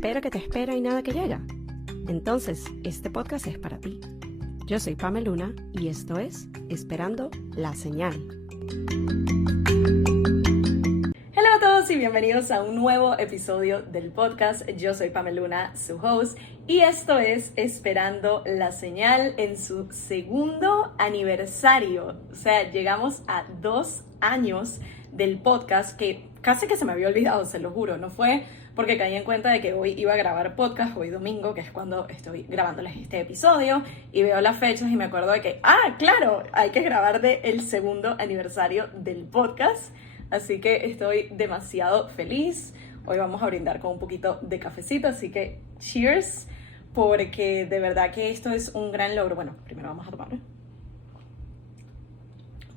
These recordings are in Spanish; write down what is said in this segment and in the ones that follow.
espera que te espera y nada que llega? Entonces, este podcast es para ti. Yo soy Pamela Luna y esto es Esperando la Señal. Hola a todos y bienvenidos a un nuevo episodio del podcast. Yo soy Pamela Luna, su host, y esto es Esperando la Señal en su segundo aniversario. O sea, llegamos a 2 años del podcast que casi que se me había olvidado, se lo juro. No fue porque caí en cuenta de que hoy iba a grabar podcast, hoy domingo, que es cuando estoy grabándoles este episodio, y veo las fechas y me acuerdo de que, claro, hay que grabar del segundo aniversario del podcast. Así que estoy demasiado feliz. Hoy vamos a brindar con un poquito de cafecito, así que cheers, porque de verdad que esto es un gran logro. Bueno, primero vamos a tomarlo.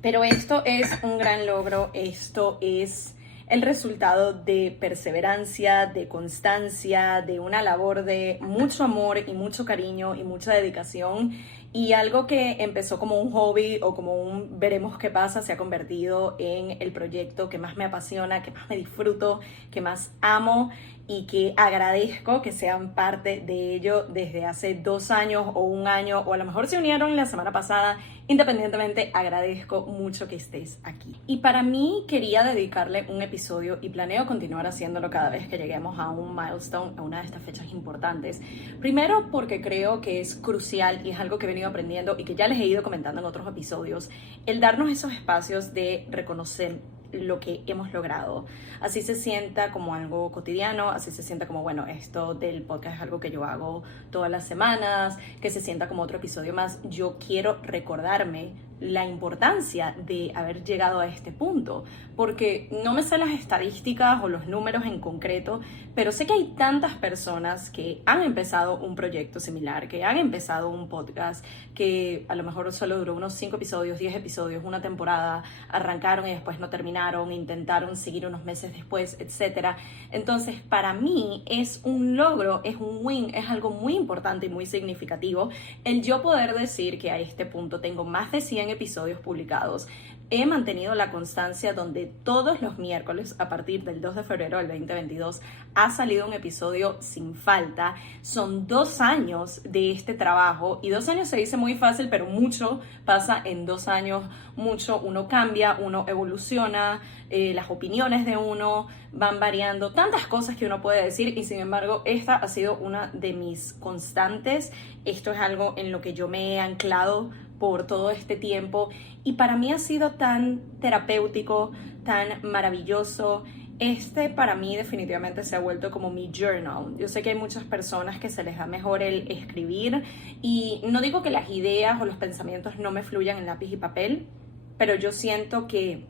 Pero esto es un gran logro, esto es el resultado de perseverancia, de constancia, de una labor de mucho amor y mucho cariño y mucha dedicación. Y algo que empezó como un hobby o como un veremos qué pasa se ha convertido en el proyecto que más me apasiona, que más me disfruto, que más amo y que agradezco que sean parte de ello desde hace 2 años o 1 año, o a lo mejor se unieron la semana pasada. Independientemente, agradezco mucho que estés aquí. Y para mí quería dedicarle un episodio y planeo continuar haciéndolo cada vez que lleguemos a un milestone, a una de estas fechas importantes. Primero porque creo que es crucial y es algo que he venido aprendiendo y que ya les he ido comentando en otros episodios, el darnos esos espacios de reconocer lo que hemos logrado. Así se sienta como algo cotidiano, así se sienta como, bueno, esto del podcast es algo que yo hago todas las semanas, que se sienta como otro episodio más. Yo quiero recordarme la importancia de haber llegado a este punto, porque no me sé las estadísticas o los números en concreto, pero sé que hay tantas personas que han empezado un proyecto similar, que han empezado un podcast, que a lo mejor solo duró unos 5 episodios, 10 episodios, una temporada, arrancaron y después no terminaron, intentaron seguir unos meses después, etc. Entonces, para mí es un logro, es un win, es algo muy importante y muy significativo el yo poder decir que a este punto tengo más de 100 episodios publicados. He mantenido la constancia donde todos los miércoles a partir del 2 de febrero del 2022 ha salido un episodio sin falta. Son 2 años de este trabajo y 2 años se dice muy fácil, pero mucho pasa en 2 años, mucho uno cambia, uno evoluciona, las opiniones de uno van variando, tantas cosas que uno puede decir, y sin embargo esta ha sido una de mis constantes. Esto es algo en lo que yo me he anclado por todo este tiempo y para mí ha sido tan terapéutico, tan maravilloso. Para mí definitivamente se ha vuelto como mi journal. Yo sé que hay muchas personas que se les da mejor el escribir y no digo que las ideas o los pensamientos no me fluyan en lápiz y papel, pero yo siento que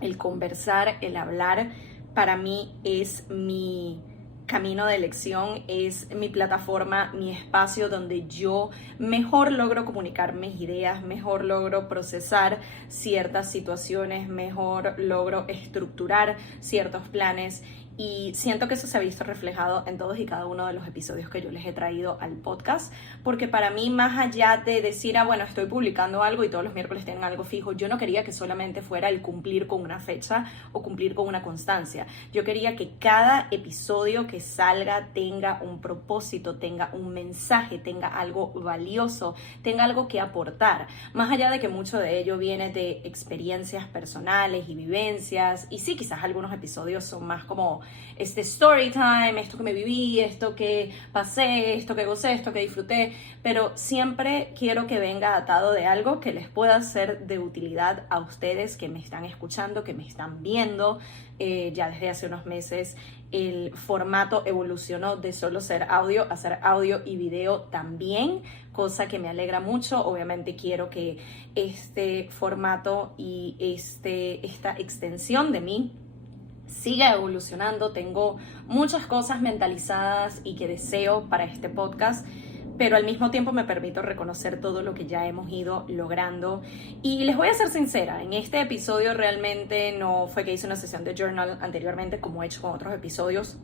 el conversar, el hablar, para mí es mi camino de elección, es mi plataforma, mi espacio donde yo mejor logro comunicar mis ideas, mejor logro procesar ciertas situaciones, mejor logro estructurar ciertos planes. Y siento que eso se ha visto reflejado en todos y cada uno de los episodios que yo les he traído al podcast, porque para mí, más allá de decir, bueno, estoy publicando algo y todos los miércoles tienen algo fijo, yo no quería que solamente fuera el cumplir con una fecha o cumplir con una constancia. Yo quería que cada episodio que salga tenga un propósito, tenga un mensaje, tenga algo valioso, tenga algo que aportar, más allá de que mucho de ello viene de experiencias personales y vivencias. Y sí, quizás algunos episodios son más como story time, esto que me viví, esto que pasé, esto que gocé, esto que disfruté, pero siempre quiero que venga atado de algo que les pueda ser de utilidad a ustedes que me están escuchando, que me están viendo. Ya desde hace unos meses el formato evolucionó de solo ser audio a ser audio y video también, cosa que me alegra mucho. Obviamente quiero que este formato y esta extensión de mí siga evolucionando. Tengo muchas cosas mentalizadas y que deseo para este podcast, pero al mismo tiempo me permito reconocer todo lo que ya hemos ido logrando. Y les voy a ser sincera, en este episodio realmente no fue que hice una sesión de journal anteriormente como he hecho con otros episodios,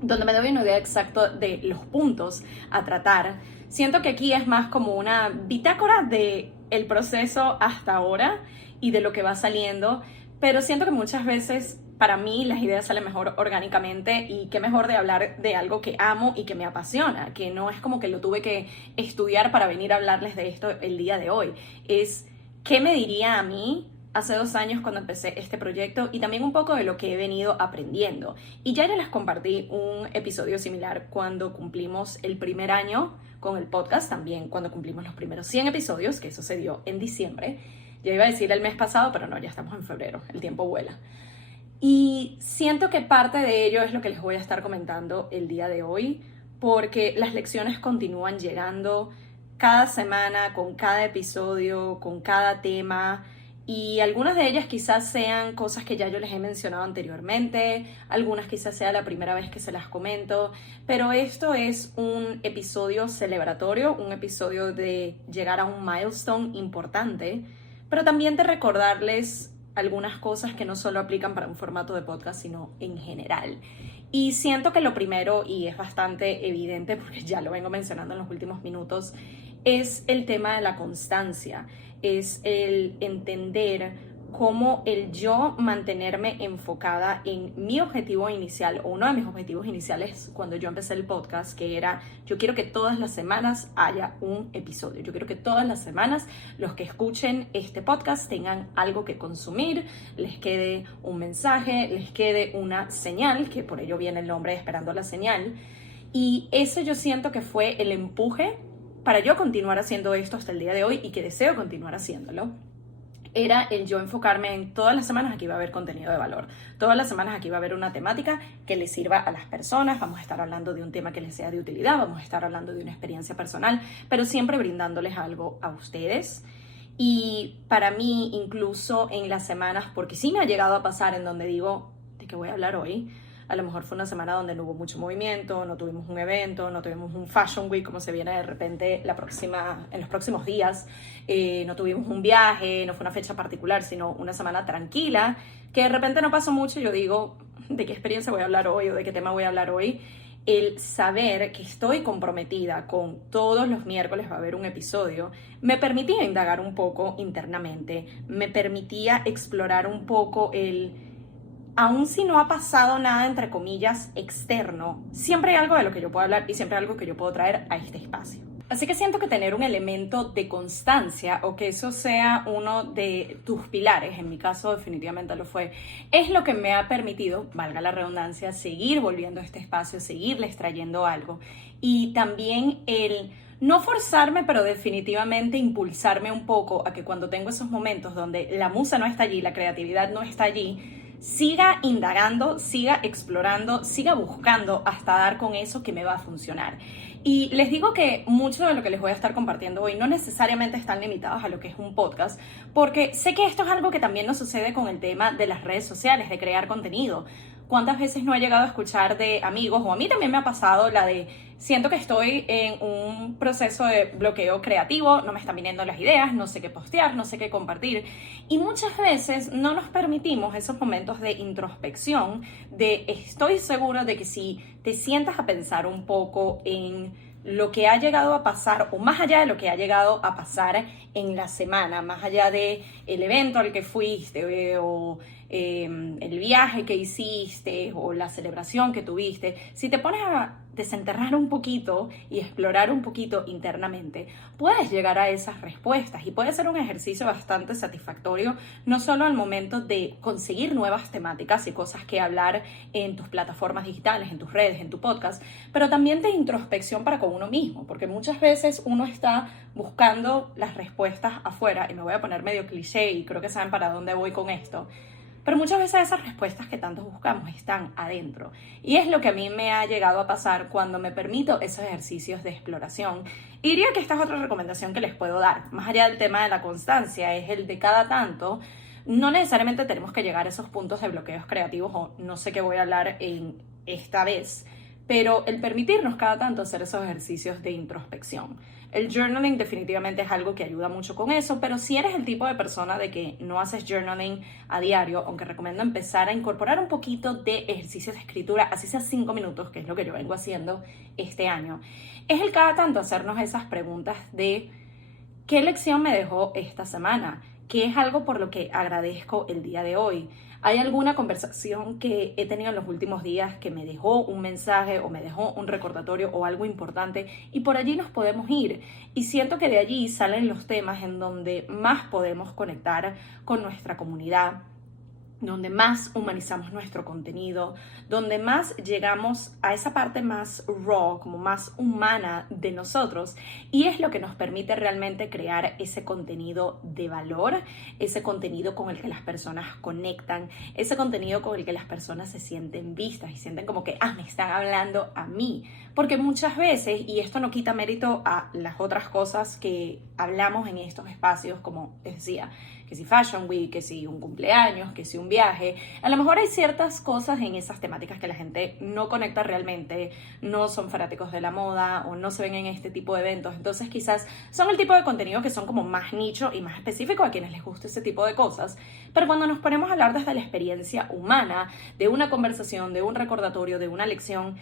donde me doy una idea exacta de los puntos a tratar. Siento que aquí es más como una bitácora de el proceso hasta ahora y de lo que va saliendo, pero siento que muchas veces para mí las ideas salen mejor orgánicamente y qué mejor de hablar de algo que amo y que me apasiona, que no es como que lo tuve que estudiar para venir a hablarles de esto el día de hoy. Es qué me diría a mí hace 2 años cuando empecé este proyecto y también un poco de lo que he venido aprendiendo. Y ya les compartí un episodio similar cuando cumplimos el primer año con el podcast, también cuando cumplimos los primeros 100 episodios, que eso se dio en diciembre. Ya iba a decir el mes pasado, pero no, ya estamos en febrero, el tiempo vuela. Y siento que parte de ello es lo que les voy a estar comentando el día de hoy, porque las lecciones continúan llegando cada semana, con cada episodio, con cada tema, y algunas de ellas quizás sean cosas que ya yo les he mencionado anteriormente, algunas quizás sea la primera vez que se las comento, pero esto es un episodio celebratorio, un episodio de llegar a un milestone importante, pero también de recordarles algunas cosas que no solo aplican para un formato de podcast, sino en general. Y siento que lo primero, y es bastante evidente porque ya lo vengo mencionando en los últimos minutos, es el tema de la constancia, es el entender cómo el yo mantenerme enfocada en mi objetivo inicial, o uno de mis objetivos iniciales cuando yo empecé el podcast, que era, yo quiero que todas las semanas haya un episodio, yo quiero que todas las semanas los que escuchen este podcast tengan algo que consumir, les quede un mensaje, les quede una señal, que por ello viene el nombre de Esperando la Señal, y ese yo siento que fue el empuje para yo continuar haciendo esto hasta el día de hoy y que deseo continuar haciéndolo. Era el yo enfocarme en todas las semanas aquí va a haber contenido de valor. Todas las semanas aquí va a haber una temática que les sirva a las personas. Vamos a estar hablando de un tema que les sea de utilidad, vamos a estar hablando de una experiencia personal, pero siempre brindándoles algo a ustedes. Y para mí, incluso en las semanas, porque sí me ha llegado a pasar en donde digo, ¿de qué voy a hablar hoy? A lo mejor fue una semana donde no hubo mucho movimiento, no tuvimos un evento, no tuvimos un Fashion Week como se viene de repente en los próximos días, no tuvimos un viaje, no fue una fecha particular, sino una semana tranquila, que de repente no pasó mucho. Yo digo, ¿de qué experiencia voy a hablar hoy o de qué tema voy a hablar hoy? El saber que estoy comprometida con todos los miércoles va a haber un episodio, me permitía indagar un poco internamente, me permitía explorar un poco aun si no ha pasado nada, entre comillas, externo, siempre hay algo de lo que yo puedo hablar y siempre hay algo que yo puedo traer a este espacio. Así que siento que tener un elemento de constancia, o que eso sea uno de tus pilares, en mi caso definitivamente lo fue, es lo que me ha permitido, valga la redundancia, seguir volviendo a este espacio, seguirles trayendo algo. Y también el no forzarme, pero definitivamente impulsarme un poco a que cuando tengo esos momentos donde la musa no está allí, la creatividad no está allí, siga indagando, siga explorando, siga buscando hasta dar con eso que me va a funcionar. Y les digo que mucho de lo que les voy a estar compartiendo hoy no necesariamente están limitados a lo que es un podcast, porque sé que esto es algo que también nos sucede con el tema de las redes sociales, de crear contenido. ¿Cuántas veces no he llegado a escuchar de amigos, o a mí también me ha pasado la de siento que estoy en un proceso de bloqueo creativo, no me están viniendo las ideas, no sé qué postear, no sé qué compartir? Y muchas veces no nos permitimos esos momentos de introspección, de estoy seguro de que si te sientas a pensar un poco en lo que ha llegado a pasar, o más allá de lo que ha llegado a pasar en la semana, más allá de el evento al que fuiste, o el viaje que hiciste, o la celebración que tuviste, si te pones a desenterrar un poquito y explorar un poquito internamente, puedes llegar a esas respuestas, y puede ser un ejercicio bastante satisfactorio, no solo al momento de conseguir nuevas temáticas y cosas que hablar en tus plataformas digitales, en tus redes, en tu podcast, pero también de introspección para con uno mismo, porque muchas veces uno está buscando las respuestas afuera, y me voy a poner medio cliché y creo que saben para dónde voy con esto, pero muchas veces esas respuestas que tanto buscamos están adentro. Y es lo que a mí me ha llegado a pasar cuando me permito esos ejercicios de exploración. Y diría que esta es otra recomendación que les puedo dar. Más allá del tema de la constancia, es el de cada tanto. No necesariamente tenemos que llegar a esos puntos de bloqueos creativos, o no sé qué voy a hablar en esta vez, pero el permitirnos cada tanto hacer esos ejercicios de introspección. El journaling definitivamente es algo que ayuda mucho con eso, pero si eres el tipo de persona de que no haces journaling a diario, aunque recomiendo empezar a incorporar un poquito de ejercicios de escritura, así sea 5 minutos, que es lo que yo vengo haciendo este año, es el cada tanto hacernos esas preguntas de ¿qué lección me dejó esta semana? ¿Qué es algo por lo que agradezco el día de hoy? ¿Hay alguna conversación que he tenido en los últimos días que me dejó un mensaje o me dejó un recordatorio o algo importante? Y por allí nos podemos ir. Y siento que de allí salen los temas en donde más podemos conectar con nuestra comunidad, donde más humanizamos nuestro contenido, donde más llegamos a esa parte más raw, como más humana de nosotros, y es lo que nos permite realmente crear ese contenido de valor, ese contenido con el que las personas conectan, ese contenido con el que las personas se sienten vistas y sienten como que, me están hablando a mí, porque muchas veces, y esto no quita mérito a las otras cosas que hablamos en estos espacios, como les decía, que si Fashion Week, que si un cumpleaños, que si un viaje. A lo mejor hay ciertas cosas en esas temáticas que la gente no conecta realmente, no son fanáticos de la moda o no se ven en este tipo de eventos. Entonces quizás son el tipo de contenido que son como más nicho y más específico a quienes les gusta ese tipo de cosas. Pero cuando nos ponemos a hablar desde la experiencia humana, de una conversación, de un recordatorio, de una lección,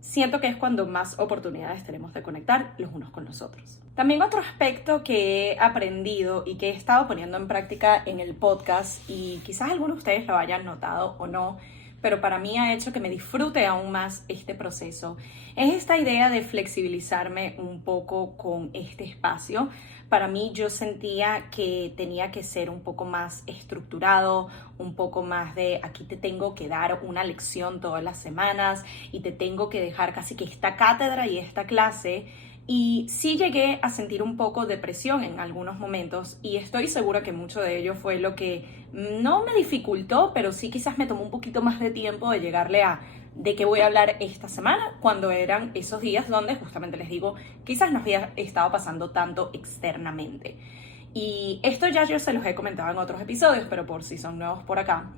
siento que es cuando más oportunidades tenemos de conectar los unos con los otros. También otro aspecto que he aprendido y que he estado poniendo en práctica en el podcast, y quizás algunos de ustedes lo hayan notado o no, pero para mí ha hecho que me disfrute aún más este proceso, es esta idea de flexibilizarme un poco con este espacio. Para mí yo sentía que tenía que ser un poco más estructurado, un poco más de aquí te tengo que dar una lección todas las semanas y te tengo que dejar casi que esta cátedra y esta clase. Y sí llegué a sentir un poco de presión en algunos momentos y estoy segura que mucho de ello fue lo que no me dificultó, pero sí quizás me tomó un poquito más de tiempo de llegarle a de qué voy a hablar esta semana, cuando eran esos días donde justamente les digo, quizás no había estado pasando tanto externamente. Y esto ya yo se los he comentado en otros episodios, pero por si son nuevos por acá,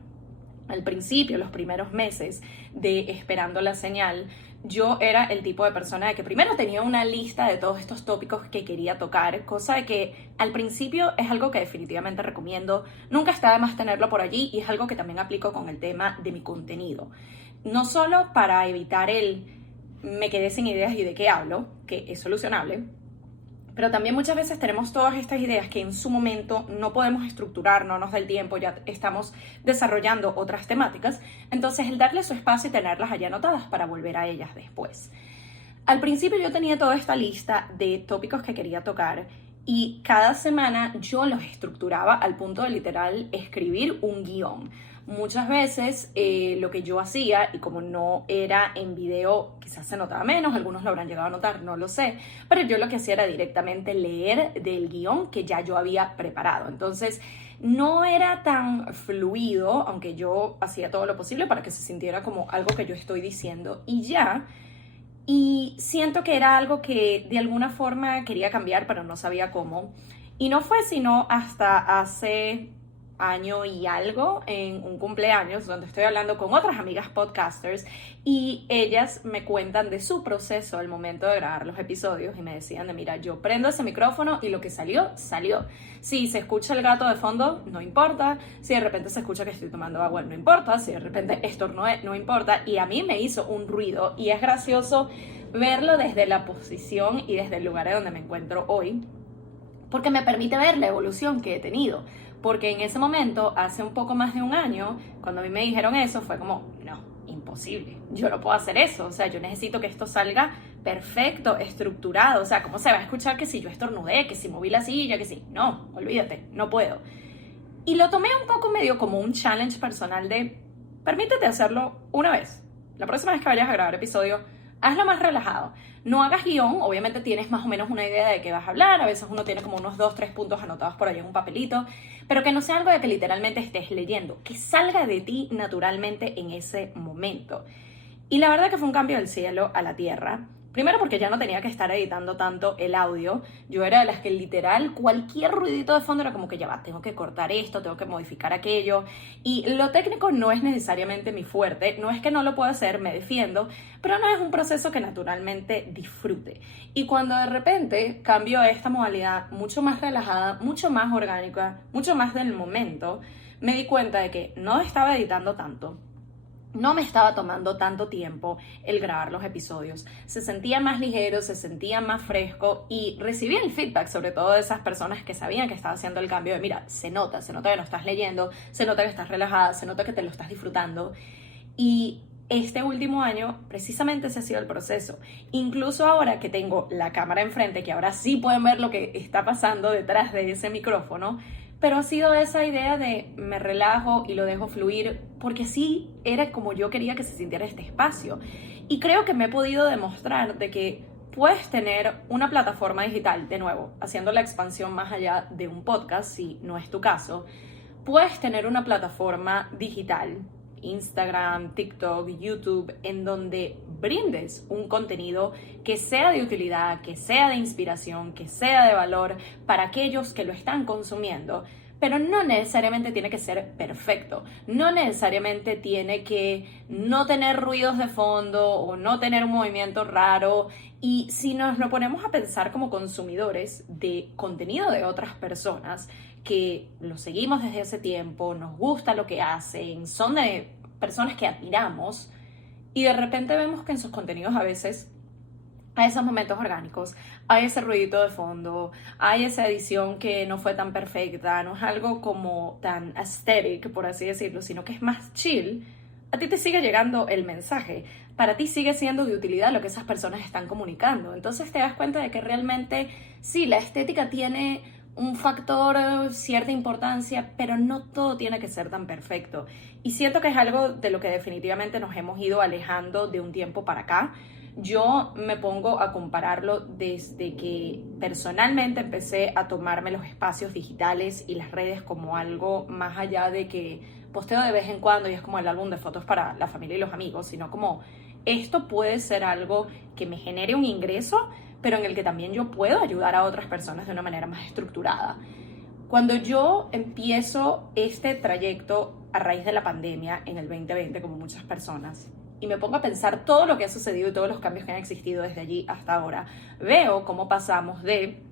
al principio, los primeros meses de Esperando la Señal, yo era el tipo de persona de que primero tenía una lista de todos estos tópicos que quería tocar, cosa de que al principio es algo que definitivamente recomiendo, nunca está de más tenerlo por allí y es algo que también aplico con el tema de mi contenido. No solo para evitar el me quedé sin ideas y de qué hablo, que es solucionable, pero también muchas veces tenemos todas estas ideas que en su momento no podemos estructurar, no nos da el tiempo, ya estamos desarrollando otras temáticas. Entonces el darle su espacio y tenerlas allá anotadas para volver a ellas después. Al principio yo tenía toda esta lista de tópicos que quería tocar y cada semana yo los estructuraba al punto de literal escribir un guión. Muchas veces lo que yo hacía, y como no era en video, quizás se notaba menos, algunos lo habrán llegado a notar, no lo sé, pero yo lo que hacía era directamente leer del guión que ya yo había preparado. Entonces no era tan fluido, aunque yo hacía todo lo posible para que se sintiera como algo que yo estoy diciendo y ya. Y siento que era algo que de alguna forma quería cambiar, pero no sabía cómo. Y no fue sino hasta hace año y algo, en un cumpleaños donde estoy hablando con otras amigas podcasters y ellas me cuentan de su proceso al momento de grabar los episodios y me decían de mira, yo prendo ese micrófono y lo que salió, salió. Si se escucha el gato de fondo, no importa. Si de repente se escucha que estoy tomando agua, no importa. Si de repente estornude, no importa. Y a mí me hizo un ruido y es gracioso verlo desde la posición y desde el lugar en donde me encuentro hoy, porque me permite ver la evolución que he tenido. Porque en ese momento, hace un poco más de un año, cuando a mí me dijeron eso, fue como, no, imposible, yo no puedo hacer eso, o sea, yo necesito que esto salga perfecto, estructurado, o sea, ¿cómo se va a escuchar que si yo estornudé, que si moví la silla, que si, no, olvídate, no puedo. Y lo tomé un poco medio como un challenge personal de, permítete hacerlo una vez, la próxima vez que vayas a grabar episodio, hazlo más relajado. No hagas guión, obviamente tienes más o menos una idea de qué vas a hablar, a veces uno tiene como unos 2-3 puntos anotados por ahí en un papelito, pero que no sea algo de que literalmente estés leyendo, que salga de ti naturalmente en ese momento. Y la verdad que fue un cambio del cielo a la tierra. Primero porque ya no tenía que estar editando tanto el audio. Yo era de las que literal cualquier ruidito de fondo era como que ya va, tengo que cortar esto, tengo que modificar aquello. Y lo técnico no es necesariamente mi fuerte, no es que no lo pueda hacer, me defiendo, pero no es un proceso que naturalmente disfrute. Y cuando de repente cambio a esta modalidad mucho más relajada, mucho más orgánica, mucho más del momento, me di cuenta de que no estaba editando tanto, no me estaba tomando tanto tiempo el grabar los episodios. Se sentía más ligero, se sentía más fresco y recibía el feedback, sobre todo de esas personas que sabían que estaba haciendo el cambio de, mira, se nota que no estás leyendo, se nota que estás relajada, se nota que te lo estás disfrutando. Y este último año, precisamente ese ha sido el proceso. Incluso ahora que tengo la cámara enfrente, que ahora sí pueden ver lo que está pasando detrás de ese micrófono, pero ha sido esa idea de me relajo y lo dejo fluir, porque así era como yo quería que se sintiera este espacio. Y creo que me he podido demostrar de que puedes tener una plataforma digital, de nuevo, haciendo la expansión más allá de un podcast, si no es tu caso, puedes tener una plataforma digital, Instagram, TikTok, YouTube, en donde brindes un contenido que sea de utilidad, que sea de inspiración, que sea de valor para aquellos que lo están consumiendo, pero no necesariamente tiene que ser perfecto, no necesariamente tiene que no tener ruidos de fondo o no tener un movimiento raro. Y si nos lo ponemos a pensar como consumidores de contenido de otras personas, que los seguimos desde hace tiempo, nos gusta lo que hacen, son de personas que admiramos, y de repente vemos que en sus contenidos a veces hay esos momentos orgánicos, hay ese ruidito de fondo, hay esa edición que no fue tan perfecta, no es algo como tan aesthetic, por así decirlo, sino que es más chill. A ti te sigue llegando el mensaje, para ti sigue siendo de utilidad lo que esas personas están comunicando. Entonces te das cuenta de que realmente sí, la estética tiene un factor, cierta importancia, pero no todo tiene que ser tan perfecto. Y siento que es algo de lo que definitivamente nos hemos ido alejando de un tiempo para acá. Yo me pongo a compararlo desde que personalmente empecé a tomarme los espacios digitales y las redes como algo más allá de que posteo de vez en cuando y es como el álbum de fotos para la familia y los amigos, sino como esto puede ser algo que me genere un ingreso, pero en el que también yo puedo ayudar a otras personas de una manera más estructurada. Cuando yo empiezo este trayecto a raíz de la pandemia en el 2020, como muchas personas, y me pongo a pensar todo lo que ha sucedido y todos los cambios que han existido desde allí hasta ahora, veo cómo pasamos de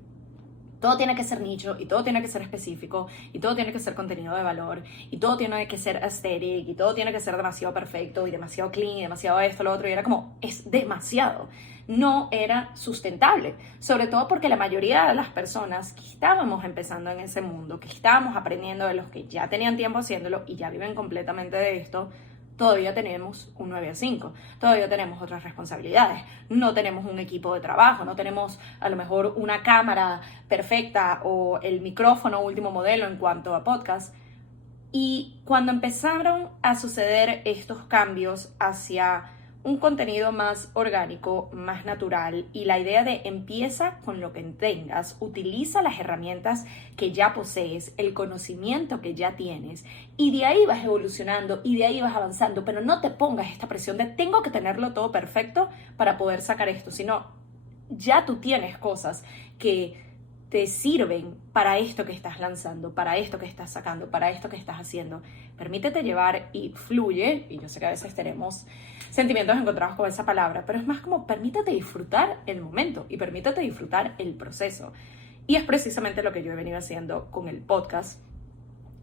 todo tiene que ser nicho y todo tiene que ser específico y todo tiene que ser contenido de valor y todo tiene que ser aesthetic y todo tiene que ser demasiado perfecto y demasiado clean y demasiado esto, lo otro, y era como, es demasiado. No era sustentable, sobre todo porque la mayoría de las personas que estábamos empezando en ese mundo, que estábamos aprendiendo de los que ya tenían tiempo haciéndolo y ya viven completamente de esto, todavía tenemos un 9 a 5, todavía tenemos otras responsabilidades, no tenemos un equipo de trabajo, no tenemos a lo mejor una cámara perfecta o el micrófono último modelo en cuanto a podcast. Y cuando empezaron a suceder estos cambios hacia un contenido más orgánico, más natural, y la idea de empieza con lo que tengas, utiliza las herramientas que ya posees, el conocimiento que ya tienes, y de ahí vas evolucionando y de ahí vas avanzando, pero no te pongas esta presión de tengo que tenerlo todo perfecto para poder sacar esto, sino ya tú tienes cosas que te sirven para esto que estás lanzando, para esto que estás sacando, para esto que estás haciendo. Permítete llevar y fluye, y yo sé que a veces tenemos sentimientos encontrados con esa palabra, pero es más como permítete disfrutar el momento y permítete disfrutar el proceso. Y es precisamente lo que yo he venido haciendo con el podcast.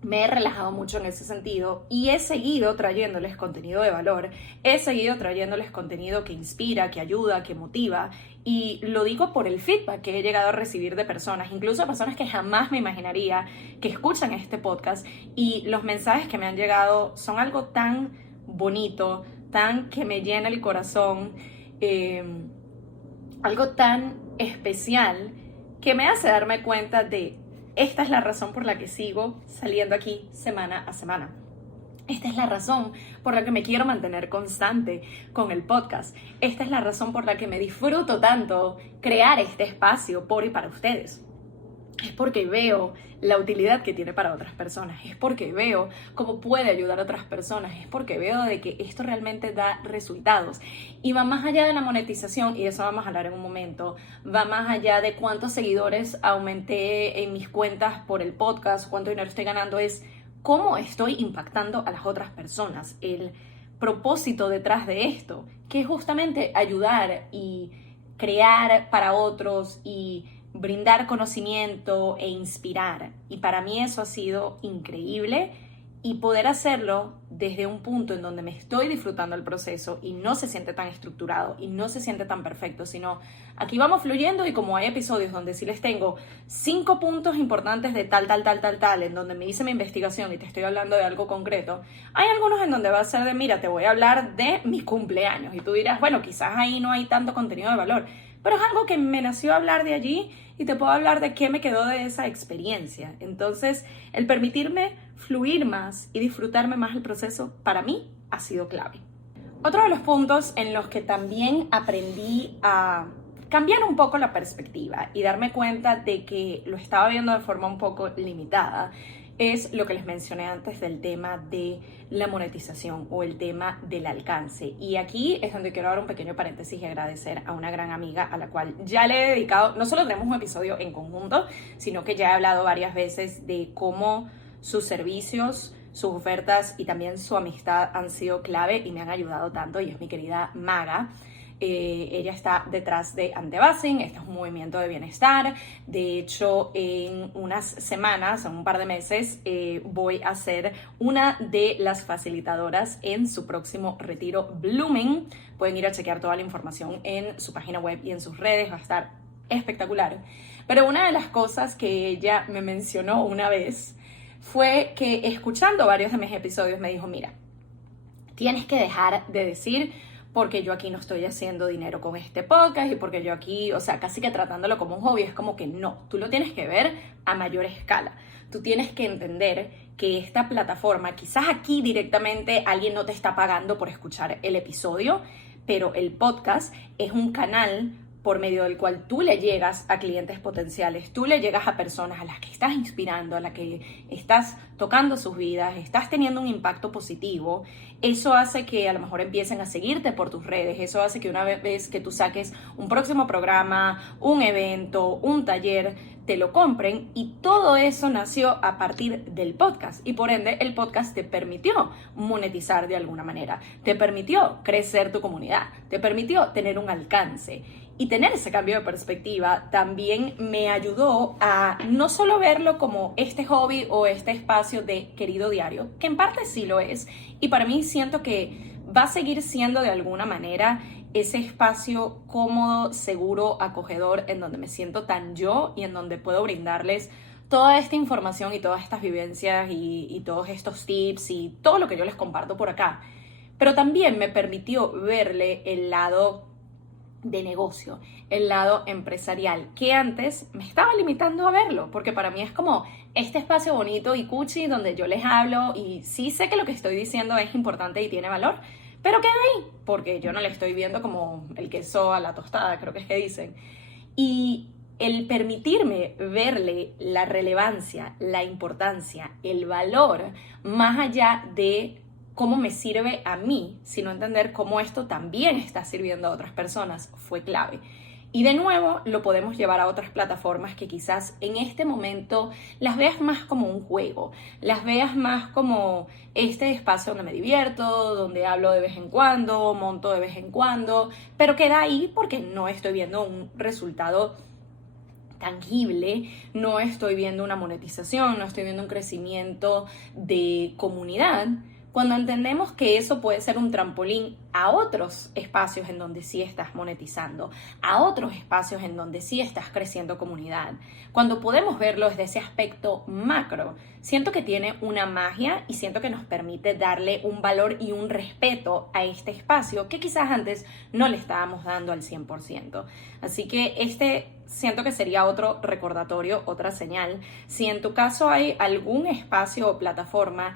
Me he relajado mucho en ese sentido y he seguido trayéndoles contenido de valor, he seguido trayéndoles contenido que inspira, que ayuda, que motiva, y lo digo por el feedback que he llegado a recibir de personas, incluso personas que jamás me imaginaría que escuchan este podcast, y los mensajes que me han llegado son algo tan bonito, tan que me llena el corazón, algo tan especial que me hace darme cuenta de esta es la razón por la que sigo saliendo aquí semana a semana. Esta es la razón por la que me quiero mantener constante con el podcast. Esta es la razón por la que me disfruto tanto crear este espacio por y para ustedes. Es porque veo la utilidad que tiene para otras personas, es porque veo cómo puede ayudar a otras personas, es porque veo de que esto realmente da resultados y va más allá de la monetización, y de eso vamos a hablar en un momento, va más allá de cuántos seguidores aumenté en mis cuentas por el podcast, cuánto dinero estoy ganando, es cómo estoy impactando a las otras personas, el propósito detrás de esto, que es justamente ayudar y crear para otros y brindar conocimiento e inspirar. Y para mí eso ha sido increíble y poder hacerlo desde un punto en donde me estoy disfrutando el proceso y no se siente tan estructurado y no se siente tan perfecto, sino aquí vamos fluyendo, y como hay episodios donde sí les tengo 5 puntos importantes de tal, en donde me hice mi investigación y te estoy hablando de algo concreto, hay algunos en donde va a ser de, mira, te voy a hablar de mi cumpleaños, y tú dirás, bueno, quizás ahí no hay tanto contenido de valor, pero es algo que me nació hablar de allí y te puedo hablar de qué me quedó de esa experiencia. Entonces, el permitirme fluir más y disfrutarme más el proceso, para mí ha sido clave. Otro de los puntos en los que también aprendí a cambiar un poco la perspectiva y darme cuenta de que lo estaba viendo de forma un poco limitada es lo que les mencioné antes del tema de la monetización o el tema del alcance. Y aquí es donde quiero dar un pequeño paréntesis y agradecer a una gran amiga a la cual ya le he dedicado, no solo tenemos un episodio en conjunto, sino que ya he hablado varias veces de cómo sus servicios, sus ofertas y también su amistad han sido clave y me han ayudado tanto, y es mi querida Maga. Ella está detrás de Antebasing. Este es un movimiento de bienestar. De hecho, en unas semanas, en un par de meses, voy a ser una de las facilitadoras en su próximo retiro Blooming. Pueden ir a chequear toda la información en su página web y en sus redes, va a estar espectacular. Pero una de las cosas que ella me mencionó una vez fue que, escuchando varios de mis episodios, me dijo, mira, tienes que dejar de decir porque yo aquí no estoy haciendo dinero con este podcast y porque yo aquí, o sea, casi que tratándolo como un hobby. Es como que no, tú lo tienes que ver a mayor escala. Tú tienes que entender que esta plataforma, quizás aquí directamente alguien no te está pagando por escuchar el episodio, pero el podcast es un canal por medio del cual tú le llegas a clientes potenciales, tú le llegas a personas a las que estás inspirando, a las que estás tocando sus vidas, estás teniendo un impacto positivo. Eso hace que a lo mejor empiecen a seguirte por tus redes, eso hace que una vez que tú saques un próximo programa, un evento, un taller, te lo compren, y todo eso nació a partir del podcast, y por ende el podcast te permitió monetizar de alguna manera, te permitió crecer tu comunidad, te permitió tener un alcance. Y tener ese cambio de perspectiva también me ayudó a no solo verlo como este hobby o este espacio de querido diario, que en parte sí lo es, y para mí siento que va a seguir siendo de alguna manera ese espacio cómodo, seguro, acogedor, en donde me siento tan yo y en donde puedo brindarles toda esta información y todas estas vivencias y todos estos tips y todo lo que yo les comparto por acá. Pero también me permitió verle el lado de negocio, el lado empresarial, que antes me estaba limitando a verlo, porque para mí es como este espacio bonito y cuchi donde yo les hablo y sí sé que lo que estoy diciendo es importante y tiene valor, pero queda ahí, porque yo no le estoy viendo como el queso a la tostada, creo que es que dicen. Y el permitirme verle la relevancia, la importancia, el valor, más allá de cómo me sirve a mí, sino entender cómo esto también está sirviendo a otras personas, fue clave. Y de nuevo lo podemos llevar a otras plataformas que quizás en este momento las veas más como un juego, las veas más como este espacio donde me divierto, donde hablo de vez en cuando, monto de vez en cuando, pero queda ahí porque no estoy viendo un resultado tangible, no estoy viendo una monetización, no estoy viendo un crecimiento de comunidad. Cuando entendemos que eso puede ser un trampolín a otros espacios en donde sí estás monetizando, a otros espacios en donde sí estás creciendo comunidad, cuando podemos verlo desde ese aspecto macro, siento que tiene una magia y siento que nos permite darle un valor y un respeto a este espacio que quizás antes no le estábamos dando al 100%. Así que siento que sería otro recordatorio, otra señal. Si en tu caso hay algún espacio o plataforma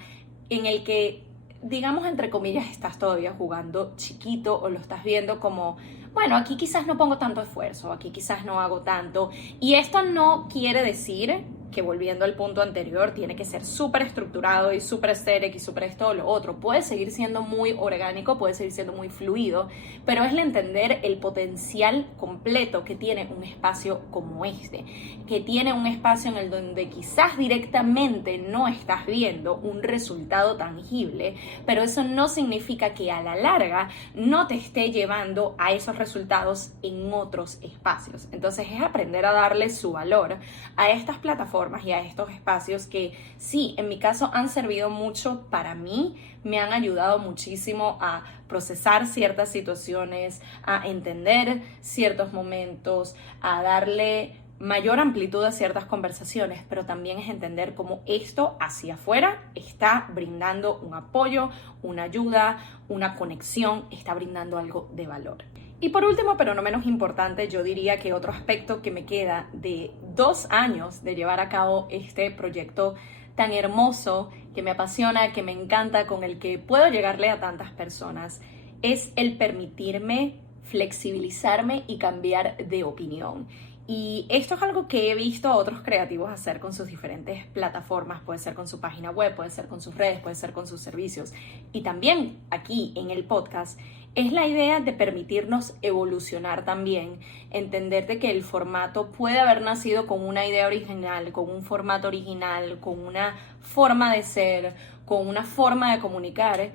en el que, digamos, entre comillas, estás todavía jugando chiquito o lo estás viendo como, bueno, aquí quizás no pongo tanto esfuerzo, aquí quizás no hago tanto. Y esto no quiere decir que, volviendo al punto anterior, tiene que ser súper estructurado y súper estéril y súper esto o lo otro. Puede seguir siendo muy orgánico, puede seguir siendo muy fluido, pero es el entender el potencial completo que tiene un espacio como este, que tiene un espacio en el donde quizás directamente no estás viendo un resultado tangible, pero eso no significa que a la larga no te esté llevando a esos resultados en otros espacios. Entonces es aprender a darle su valor a estas plataformas plataformas y a estos espacios que sí, en mi caso han servido mucho para mí, me han ayudado muchísimo a procesar ciertas situaciones, a entender ciertos momentos, a darle mayor amplitud a ciertas conversaciones, pero también es entender cómo esto hacia afuera está brindando un apoyo, una ayuda, una conexión, está brindando algo de valor. Y por último, pero no menos importante, yo diría que otro aspecto que me queda de 2 años de llevar a cabo este proyecto tan hermoso, que me apasiona, que me encanta, con el que puedo llegarle a tantas personas, es el permitirme flexibilizarme y cambiar de opinión. Y esto es algo que he visto a otros creativos hacer con sus diferentes plataformas, puede ser con su página web, puede ser con sus redes, puede ser con sus servicios. Y también aquí en el podcast es la idea de permitirnos evolucionar también, entender de que el formato puede haber nacido con una idea original, con un formato original, con una forma de ser, con una forma de comunicar,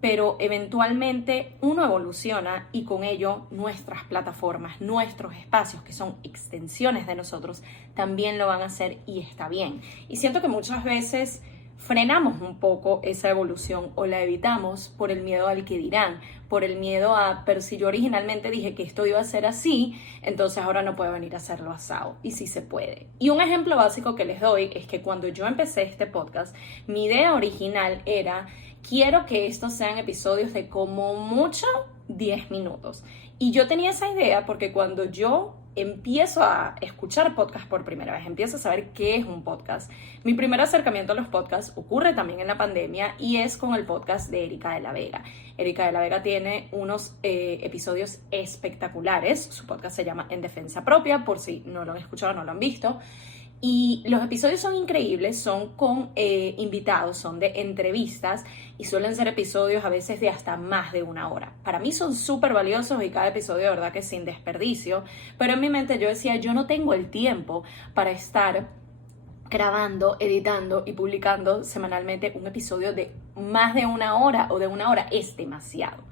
pero eventualmente uno evoluciona y con ello nuestras plataformas, nuestros espacios, que son extensiones de nosotros, también lo van a hacer y está bien. Y siento que muchas veces frenamos un poco esa evolución o la evitamos por el miedo al que dirán, por el miedo a, pero si yo originalmente dije que esto iba a ser así, entonces ahora no puedo venir a hacerlo asado. Y sí se puede. Y un ejemplo básico que les doy es que cuando yo empecé este podcast, mi idea original era: quiero que estos sean episodios de como mucho 10 minutos. Y yo tenía esa idea porque cuando yo empiezo a escuchar podcast por primera vez, empiezo a saber qué es un podcast, mi primer acercamiento a los podcasts ocurre también en la pandemia y es con el podcast de Erika de la Vega. Erika de la Vega tiene unos episodios espectaculares. Su podcast se llama En Defensa Propia, por si no lo han escuchado, no lo han visto. Y los episodios son increíbles, son con invitados, son de entrevistas y suelen ser episodios a veces de hasta más de 1 hora. Para mí son súper valiosos y cada episodio de verdad que es sin desperdicio, pero en mi mente yo decía, yo no tengo el tiempo para estar grabando, editando y publicando semanalmente un episodio de más de 1 hora o de 1 hora, es demasiado.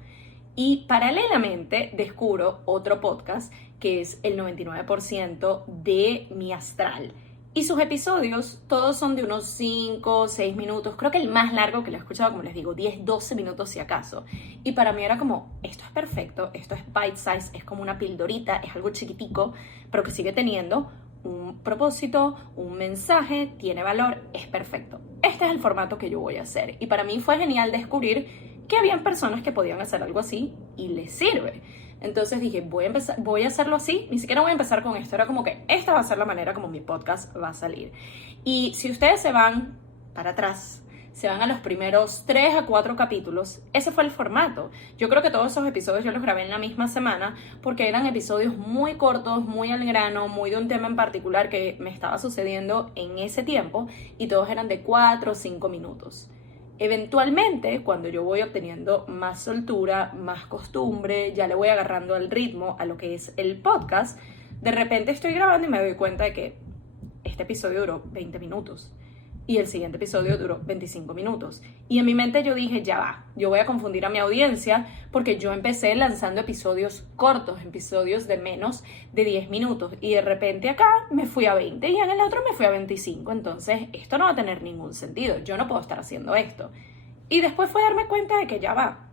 Y paralelamente descubro otro podcast que es el 99% de Mi Astral. Y sus episodios todos son de unos 5 o 6 minutos. Creo que el más largo que lo he escuchado, como les digo, 10, 12 minutos si acaso. Y para mí era como, esto es perfecto, esto es bite size, es como una pildorita, es algo chiquitico, pero que sigue teniendo un propósito, un mensaje, tiene valor, es perfecto. Este es el formato que yo voy a hacer. Y para mí fue genial descubrir que habían personas que podían hacer algo así y les sirve. Entonces dije, voy a hacerlo así, ni siquiera voy a empezar con esto, era como que esta va a ser la manera como mi podcast va a salir. Y si ustedes se van para atrás, se van a los primeros 3 a 4 capítulos, ese fue el formato. Yo creo que todos esos episodios yo los grabé en la misma semana porque eran episodios muy cortos, muy al grano, muy de un tema en particular que me estaba sucediendo en ese tiempo y todos eran de 4 o 5 minutos. Eventualmente, cuando yo voy obteniendo más soltura, más costumbre, ya le voy agarrando el ritmo a lo que es el podcast, de repente estoy grabando y me doy cuenta de que este episodio duró 20 minutos y el siguiente episodio duró 25 minutos. Y en mi mente yo dije, ya va, yo voy a confundir a mi audiencia porque yo empecé lanzando episodios cortos, episodios de menos de 10 minutos y de repente acá me fui a 20 y en el otro me fui a 25. Entonces esto no va a tener ningún sentido, yo no puedo estar haciendo esto. Y después fue darme cuenta de que ya va,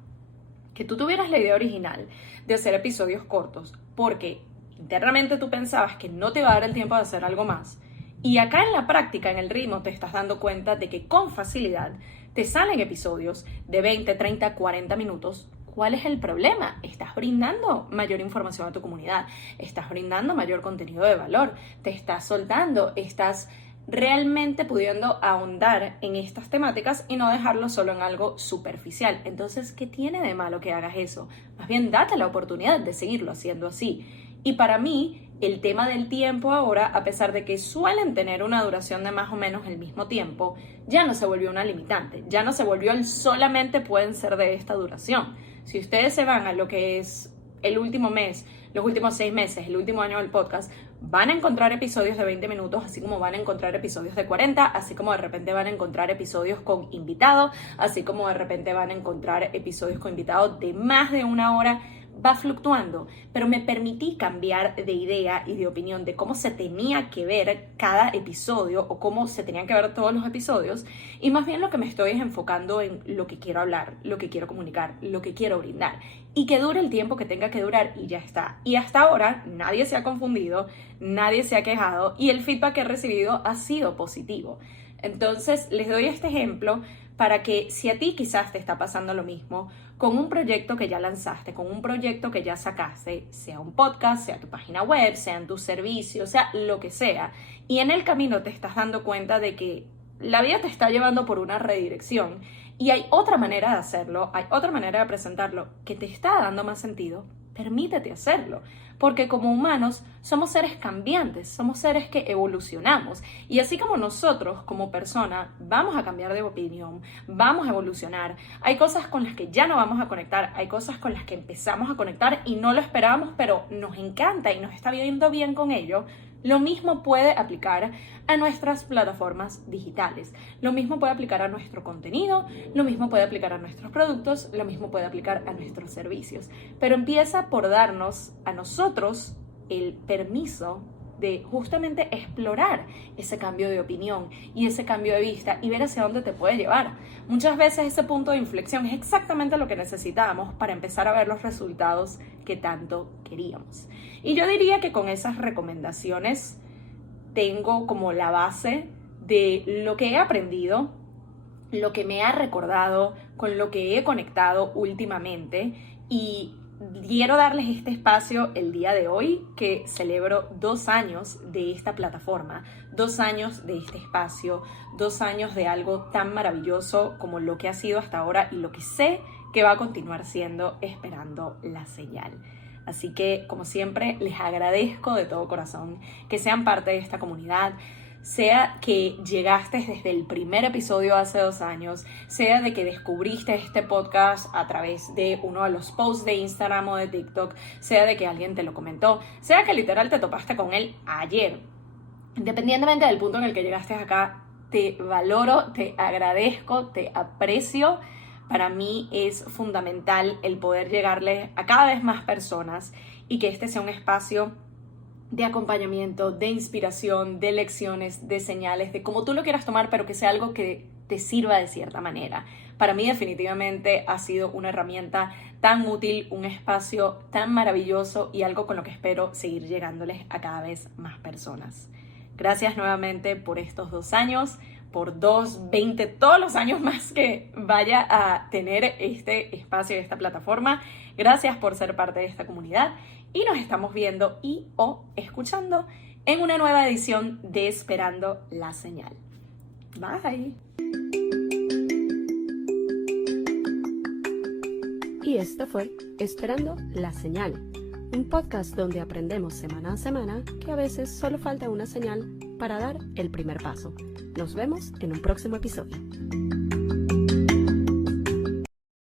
que tú tuvieras la idea original de hacer episodios cortos porque internamente tú pensabas que no te iba a dar el tiempo de hacer algo más. Y acá en la práctica, en el ritmo, te estás dando cuenta de que con facilidad te salen episodios de 20, 30, 40 minutos. ¿Cuál es el problema? Estás brindando mayor información a tu comunidad, estás brindando mayor contenido de valor, te estás soltando, estás realmente pudiendo ahondar en estas temáticas y no dejarlo solo en algo superficial. Entonces, ¿qué tiene de malo que hagas eso? Más bien, date la oportunidad de seguirlo haciendo así. Y para mí, el tema del tiempo ahora, a pesar de que suelen tener una duración de más o menos el mismo tiempo, ya no se volvió una limitante, ya no se volvió el solamente pueden ser de esta duración. Si ustedes se van a lo que es el último mes, los últimos 6 meses, el último año del podcast, van a encontrar episodios de 20 minutos, así como van a encontrar episodios de 40, así como de repente van a encontrar episodios con invitados, así como de repente van a encontrar episodios con invitados de más de 1 hora. va fluctuando, pero me permití cambiar de idea y de opinión de cómo se tenía que ver cada episodio o cómo se tenían que ver todos los episodios, y más bien lo que me estoy es enfocando en lo que quiero hablar, lo que quiero comunicar, lo que quiero brindar, y que dure el tiempo que tenga que durar y ya está. Y hasta ahora nadie se ha confundido, nadie se ha quejado y el feedback que he recibido ha sido positivo. Entonces les doy este ejemplo para que si a ti quizás te está pasando lo mismo con un proyecto que ya lanzaste, con un proyecto que ya sacaste, sea un podcast, sea tu página web, sean tus servicios, sea lo que sea, y en el camino te estás dando cuenta de que la vida te está llevando por una redirección y hay otra manera de hacerlo, hay otra manera de presentarlo que te está dando más sentido, permítete hacerlo. Porque como humanos somos seres cambiantes, somos seres que evolucionamos. Y así como nosotros como persona vamos a cambiar de opinión, vamos a evolucionar, hay cosas con las que ya no vamos a conectar, hay cosas con las que empezamos a conectar y no lo esperábamos, pero nos encanta y nos está viendo bien con ello. Lo mismo puede aplicar a nuestras plataformas digitales, lo mismo puede aplicar a nuestro contenido, lo mismo puede aplicar a nuestros productos, lo mismo puede aplicar a nuestros servicios. Pero empieza por darnos a nosotros el permiso de justamente explorar ese cambio de opinión y ese cambio de vista y ver hacia dónde te puede llevar. Muchas veces ese punto de inflexión es exactamente lo que necesitábamos para empezar a ver los resultados que tanto queríamos. Y yo diría que con esas recomendaciones tengo como la base de lo que he aprendido, lo que me ha recordado, con lo que he conectado últimamente, y quiero darles este espacio el día de hoy que celebro 2 años de esta plataforma, 2 años de este espacio, 2 años de algo tan maravilloso como lo que ha sido hasta ahora y lo que sé que va a continuar siendo, esperando la señal. Así que, como siempre, les agradezco de todo corazón que sean parte de esta comunidad, sea que llegaste desde el primer episodio hace 2 años, sea de que descubriste este podcast a través de uno de los posts de Instagram o de TikTok, sea de que alguien te lo comentó, sea que literal te topaste con él ayer. Independientemente del punto en el que llegaste acá, te valoro, te agradezco, te aprecio. Para mí es fundamental el poder llegarle a cada vez más personas y que este sea un espacio de acompañamiento, de inspiración, de lecciones, de señales, de como tú lo quieras tomar, pero que sea algo que te sirva de cierta manera. Para mí definitivamente ha sido una herramienta tan útil, un espacio tan maravilloso y algo con lo que espero seguir llegándoles a cada vez más personas. Gracias nuevamente por estos 2 años, por 2, 20, todos los años más que vaya a tener este espacio y esta plataforma. Gracias por ser parte de esta comunidad y nos estamos viendo y o escuchando en una nueva edición de Esperando la Señal. Bye. Y esto fue Esperando la Señal, un podcast donde aprendemos semana a semana que a veces solo falta una señal para dar el primer paso. Nos vemos en un próximo episodio.